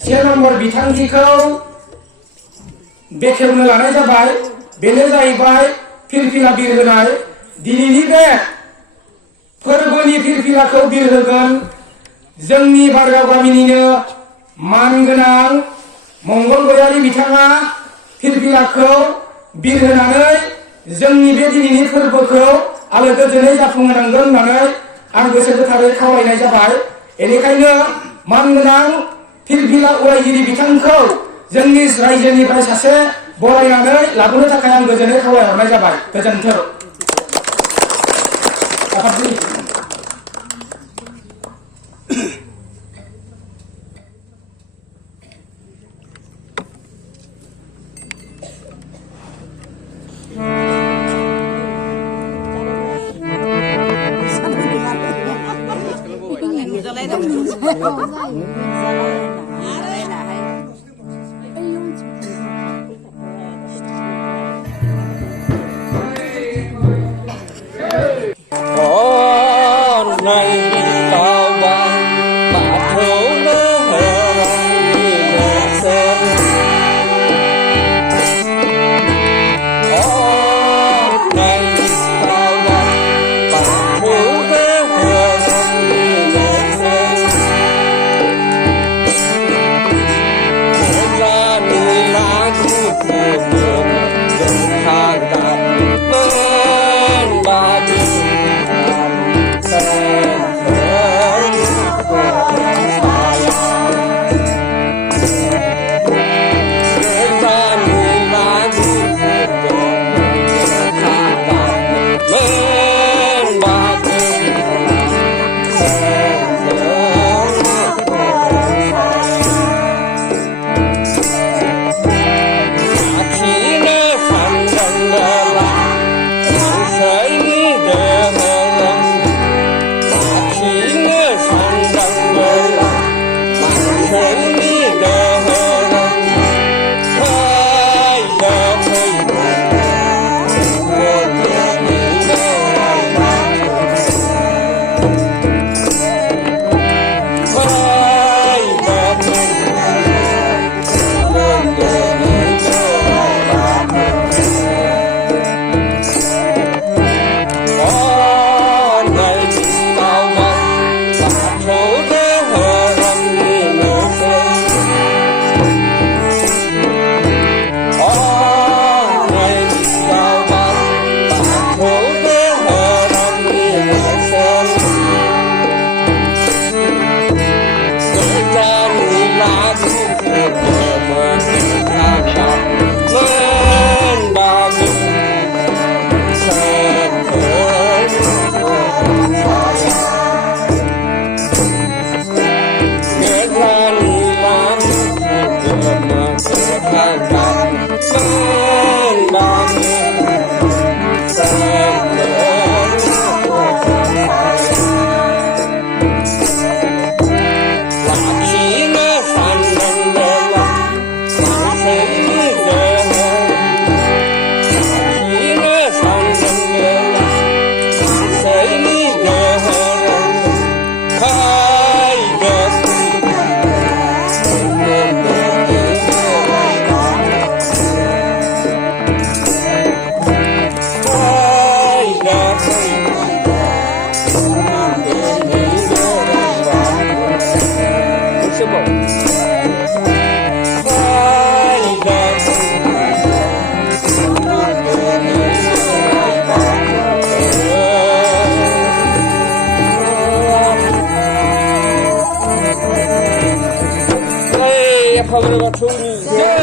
से नम्बर बिथांखिखौ बेखेवनो लानाय जाबाय। बेनो जाहैबाय फिरफिला बिरहोनाय। दिनैनि बे फोरबोनि फिरफिलाखौ बिरहोगोन जोंनि बारगाव गामिनिनो मानगोनां मंगल गयारी बिथाङा फिरफिलाखौ बिरहोनानै जोंनि बे दिनैनि फोरबोखौ आलो गोजोनै जाफुंहोनांगोन होननानै आं गोसो गोथारै खावलायनाय जाबाय। बेनिखायनो मानगोनां फिरफिला उरायगिरि बिथांखौ जोंनि रायजोनिफ्राय सासे बरायनानै लाबोनो थाखाय आं गोजोनै खावलायहरनाय जाबाय। गोजोन्थों। How about